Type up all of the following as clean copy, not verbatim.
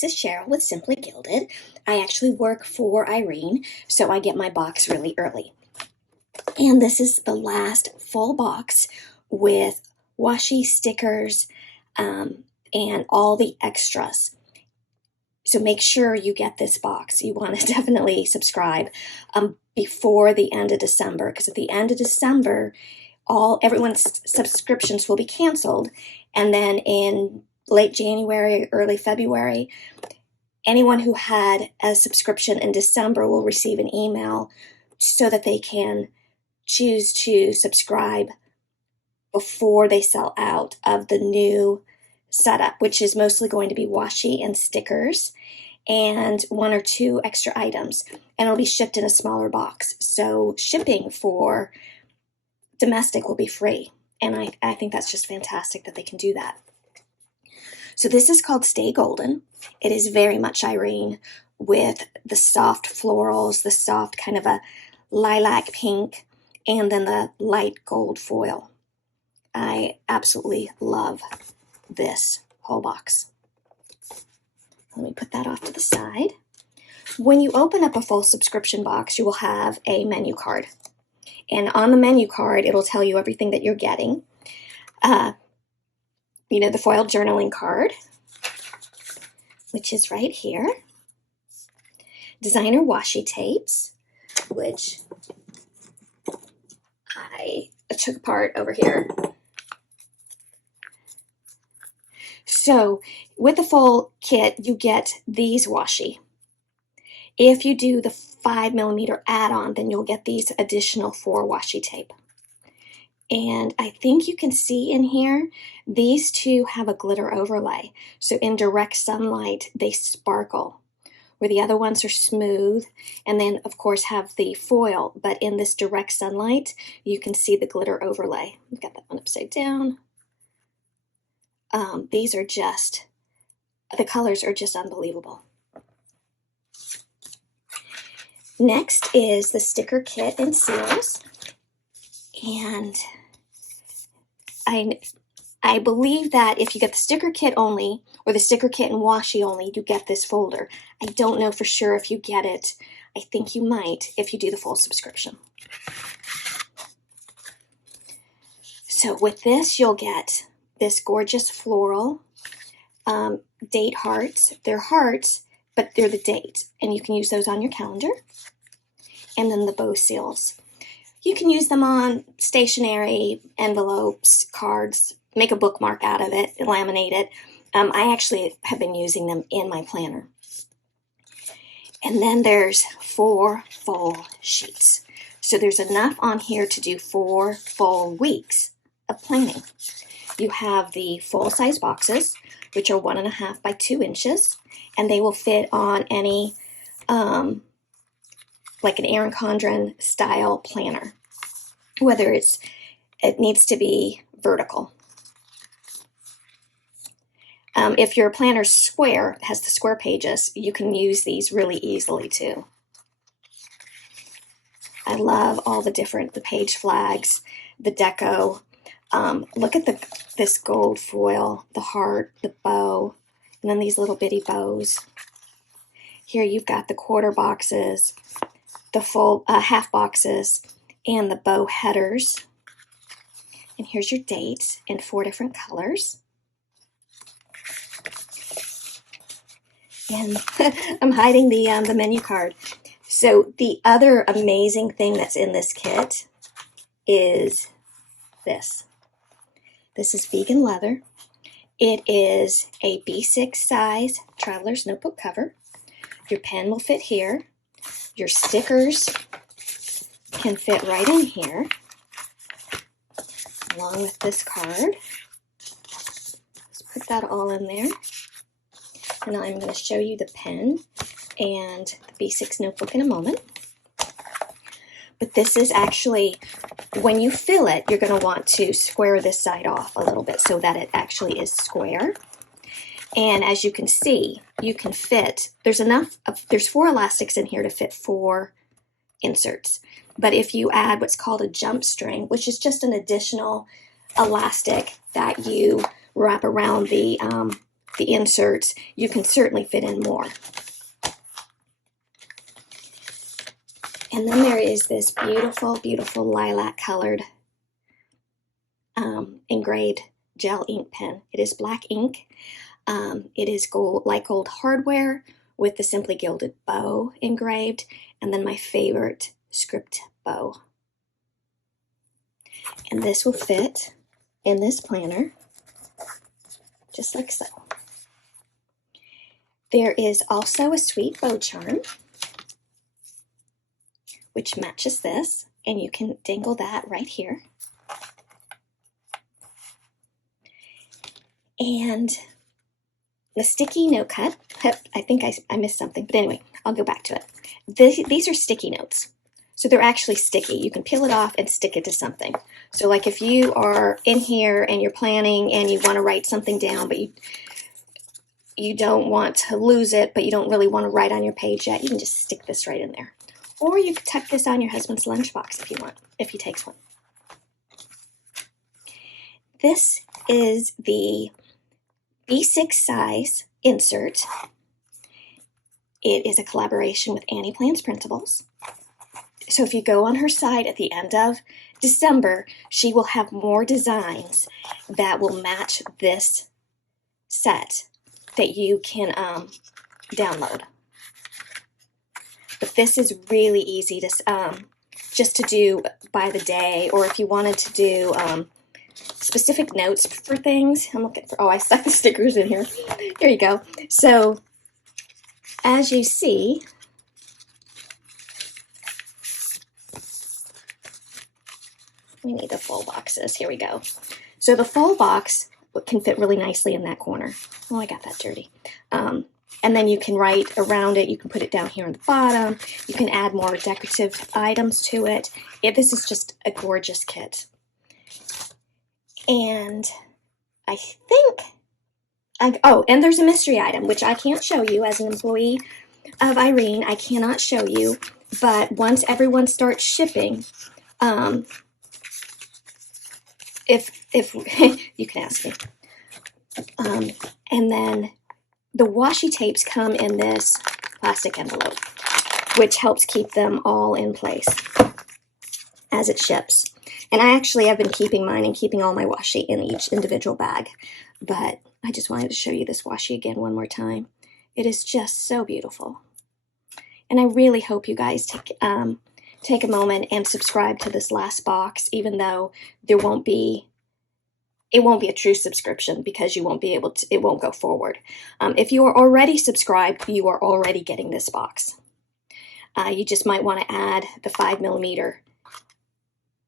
this is Cheryl with Simply Gilded. I actually work for Irene, so I get my box really early. And this is the last full box with washi stickers and all the extras. So make sure you get this box. You want to definitely subscribe before the end of December, because at the end of December, everyone's subscriptions will be canceled, and then in late January, early February, anyone who had a subscription in December will receive an email so that they can choose to subscribe before they sell out of the new setup, which is mostly going to be washi and stickers and 1 or 2 extra items, and it'll be shipped in a smaller box. So shipping for domestic will be free, and I think that's just fantastic that they can do that. So this is called Stay Golden. It is very much Irene with the soft florals, the soft kind of a lilac pink, and then the light gold foil. I absolutely love this whole box. Let me put that off to the side. When you open up a full subscription box, you will have a menu card. And on the menu card, it'll tell you everything that you're getting. The foil journaling card, which is right here. Designer washi tapes, which I took apart over here. So with the full kit, you get these washi. If you do the 5mm add-on, then you'll get these additional 4 washi tape. And I think you can see in here, these 2 have a glitter overlay. So in direct sunlight, they sparkle, where the other ones are smooth, and then of course have the foil. But in this direct sunlight, you can see the glitter overlay. I've got that one upside down. These are just, the colors are just unbelievable. Next is the sticker kit and seals. And I believe that if you get the sticker kit only, or the sticker kit and washi only, you get this folder. I don't know for sure if you get it. I think you might if you do the full subscription. So with this, you'll get this gorgeous floral date hearts. They're hearts, but they're the date, and you can use those on your calendar. And then the bow seals. You can use them on stationery, envelopes, cards, make a bookmark out of it, laminate it. I actually have been using them in my planner. And then there's 4 full sheets. So there's enough on here to do 4 full weeks of planning. You have the full-size boxes, which are 1.5 by 2 inches, and they will fit on any, like an Erin Condren style planner, whether it needs to be vertical. If your planner's square, has the square pages, you can use these really easily too. I love all the page flags, the deco. Look at this gold foil, the heart, the bow, and then these little bitty bows. Here you've got the quarter boxes, the full half boxes, and the bow headers. And here's your date in 4 different colors. And I'm hiding the menu card. So the other amazing thing that's in this kit is this. This is vegan leather. It is a B6 size traveler's notebook cover. Your pen will fit here. Your stickers can fit right in here, along with this card. Let's put that all in there. And I'm going to show you the pen and the B6 notebook in a moment. But this is actually, when you fill it, you're going to want to square this side off a little bit so that it actually is square. And as you can see, you can fit, there's 4 elastics in here to fit 4 inserts. But if you add what's called a jump string, which is just an additional elastic that you wrap around the the inserts, you can certainly fit in more. And then there is this beautiful, beautiful lilac colored engraved gel ink pen. It is black ink. It is gold, like gold hardware with the Simply Gilded bow engraved, and then my favorite script bow. And this will fit in this planner, just like so. There is also a sweet bow charm, which matches this, and you can dangle that right here. And the sticky note cut, I think I missed something, but anyway, I'll go back to it. These are sticky notes. So they're actually sticky. You can peel it off and stick it to something. So like if you are in here and you're planning and you want to write something down, but you don't want to lose it, but you don't really want to write on your page yet, you can just stick this right in there. Or you could tuck this on your husband's lunchbox if you want, if he takes one. This is the B6 size insert. It is a collaboration with Annie Plans Printables. So if you go on her site at the end of December, she will have more designs that will match this set that you can download. But this is really easy to just to do by the day, or if you wanted to do specific notes for things. I'm looking for, oh, I stuck the stickers in here. Here you go. So as you see, we need the full boxes. Here we go. So the full box can fit really nicely in that corner. Oh, I got that dirty. And then you can write around it. You can put it down here on the bottom. You can add more decorative items to it. This is just a gorgeous kit. And I think, oh, and there's a mystery item, which I can't show you as an employee of Irene. I cannot show you, but once everyone starts shipping, if you can ask me. And then the washi tapes come in this plastic envelope, which helps keep them all in place as it ships. And I actually have been keeping mine and keeping all my washi in each individual bag. But I just wanted to show you this washi again one more time. It is just so beautiful. And I really hope you guys take a moment and subscribe to this last box, even though it won't be a true subscription because you won't be able to, it won't go forward. If you are already subscribed, you are already getting this box. You just might want to add the 5mm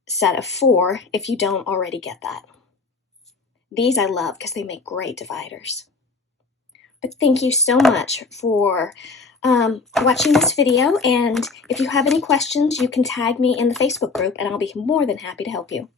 set of 4 if you don't already get that. These I love because they make great dividers. But thank you so much for watching this video, and if you have any questions, you can tag me in the Facebook group and I'll be more than happy to help you.